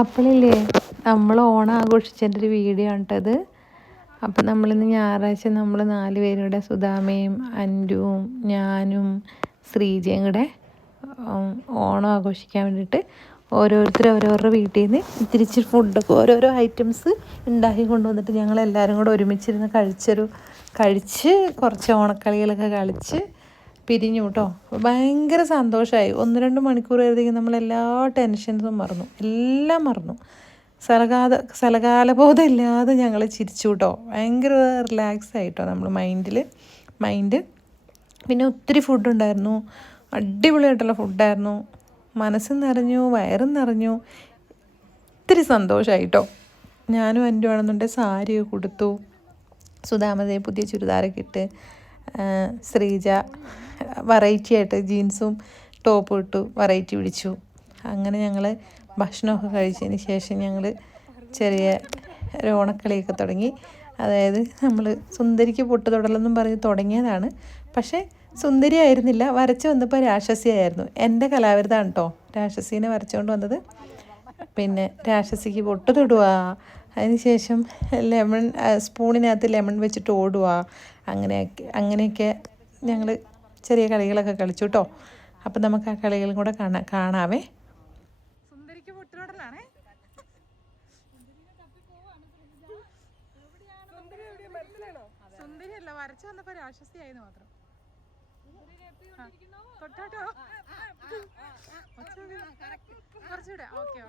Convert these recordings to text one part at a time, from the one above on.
അപ്പോഴില്ലേ നമ്മൾ ഓണം ആഘോഷിച്ചതിൻ്റെ ഒരു വീഡിയോ ആണ് കേട്ടത്. അപ്പം നമ്മളിന്ന് ഞായറാഴ്ച നമ്മൾ 4 പേരും കൂടെ സുധാമയും അൻറ്റുവും ഞാനും ശ്രീജയും കൂടെ ഓണം ആഘോഷിക്കാൻ വേണ്ടിയിട്ട് ഓരോരുത്തരുടെ വീട്ടിൽ നിന്ന് ഇത്തിരിച്ച് ഫുഡൊക്കെ ഓരോരോ ഐറ്റംസ് ഉണ്ടാക്കി കൊണ്ടുവന്നിട്ട് ഞങ്ങളെല്ലാവരും കൂടെ ഒരുമിച്ചിരുന്ന് കഴിച്ച് കുറച്ച് ഓണക്കളികളൊക്കെ കളിച്ച് പിരിഞ്ഞു കേട്ടോ. ഭയങ്കര സന്തോഷമായി. 1-2 മണിക്കൂർ കഴിഞ്ഞ് നമ്മളെല്ലാ ടെൻഷൻസും മറന്നു, എല്ലാം മറന്നു. സ്ഥലകാലബോധം ഇല്ലാതെ ഞങ്ങൾ ചിരിച്ചു കേട്ടോ. ഭയങ്കര റിലാക്സ് ആയിട്ടോ നമ്മൾ മൈൻഡ്. പിന്നെ ഒത്തിരി ഫുഡുണ്ടായിരുന്നു, അടിപൊളിയായിട്ടുള്ള ഫുഡായിരുന്നു. മനസ്സും നിറഞ്ഞു, വയറും നിറഞ്ഞു, ഒത്തിരി സന്തോഷമായിട്ടോ. ഞാനും എൻ്റെ ആണെന്നുണ്ടെങ്കിൽ സാരിയൊക്കെ കൊടുത്തു, സുധാമതയെ പുതിയ ചുരിദാറൊക്കെ ഇട്ട്, ശ്രീജ വെറൈറ്റി ആയിട്ട് ജീൻസും ടോപ്പും ഇട്ടു, വെറൈറ്റി പിടിച്ചു. അങ്ങനെ ഞങ്ങൾ ഭക്ഷണമൊക്കെ കഴിച്ചതിന് ശേഷം ഞങ്ങൾ ചെറിയ ഒരു ഓണക്കളിയൊക്കെ തുടങ്ങി. അതായത് നമ്മൾ സുന്ദരിക്ക് പൊട്ട് തൊടലെന്നും പറഞ്ഞ് തുടങ്ങിയതാണ്. പക്ഷേ സുന്ദരി ആയിരുന്നില്ല, വരച്ച് വന്നപ്പോൾ രാക്ഷസിയായിരുന്നു. എൻ്റെ കലാവിരുതാണ് കേട്ടോ രാക്ഷസീനെ വരച്ചുകൊണ്ട് വന്നത്. പിന്നെ രാക്ഷസിക്ക് പൊട്ട് തൊടുക, അതിനുശേഷം സ്പൂണിനകത്ത് ലെമൺ വെച്ചിട്ട് ഓടുക, അങ്ങനെയൊക്കെ ഞങ്ങൾ ചെറിയ കളികളൊക്കെ കളിച്ചു കേട്ടോ. അപ്പം നമുക്ക് ആ കളികളും കൂടെ കാണാവേ. സുന്ദരിക്ക് പൊട്ടുതൊടലാണേ. സുന്ദരിയല്ല, വരച്ചു വന്നപ്പോൾ രാക്ഷസിയായിരുന്നു മാത്രം. തൊട്ടാട്ടോ കുറച്ചുകൂടെ. ഓക്കെ.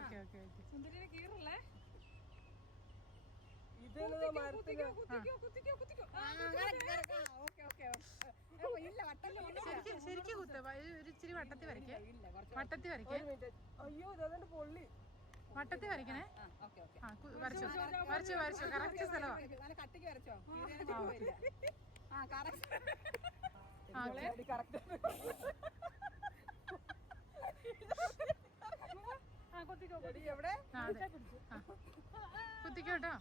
ശരിക്കും കുത്ത, ഒരു ഇച്ചിരി വട്ടത്തി വരയ്ക്കേ. വട്ടത്തി വരയ്ക്കണേ. വരച്ചു കറക്റ്റ് സ്ഥലമാണ്. കുത്തിക്കോട്ടോ.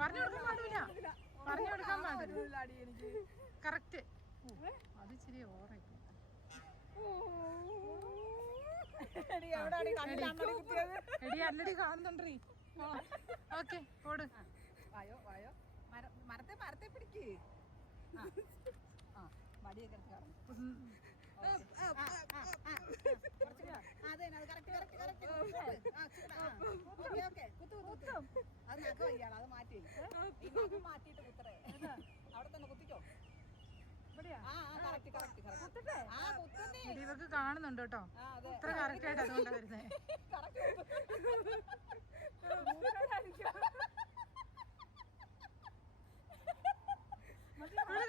പറഞ്ഞു കൊടുക്കാൻ പാടില്ല. കറക്റ്റ്. അത് ഇച്ചിരി ഓവറായി. എടി അല്ലടി കാണുന്നുണ്ടീ. ഓക്കെ ഓട്. മരത്തെ പിടിക്ക്. ഇവർക്ക് കാണുന്നുണ്ട് കേട്ടോ, ഇത്ര കറക്റ്റ് ആയിട്ട് അതുകൊണ്ടാ വരുന്നേ.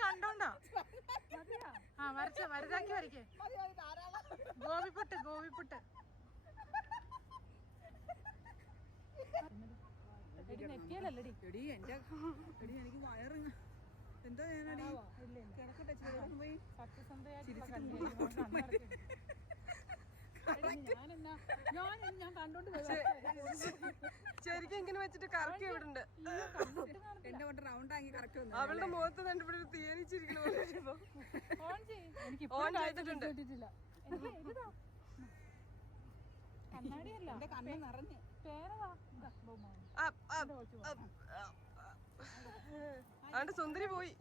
കണ്ടോണ്ടോ? വലുതാക്കി വരയ്ക്കേ. ഗോപിപ്പൊട്ട്. നെറ്റിയല്ലടി എനിക്ക് വയറ് എന്താ ഞാനടി കിടക്കട്ടെ. ഞാൻ കണ്ടോണ്ട് ശരിക്കും ഇങ്ങനെ വെച്ചിട്ട് കറക്കി വിടുന്നുണ്ട്. എന്റെ കൊണ്ട് റൗണ്ട് ആക്കി കറക്കി വന്നു. അവളുടെ മുഖത്ത് കണ്ടുപിടി തീയനിച്ചിരിക്കുന്നു. ഓൺ ചെയ്തിട്ടുണ്ട്. എന്റെ കണ്ണ് നിറഞ്ഞ് അവന്റെ സുന്ദരി പോയി.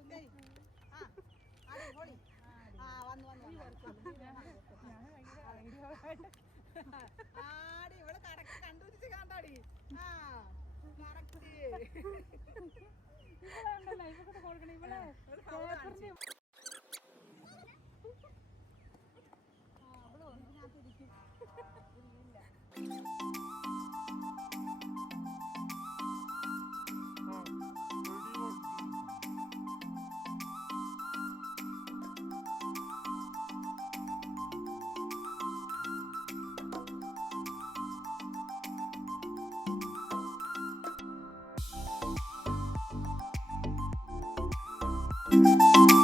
Thank you.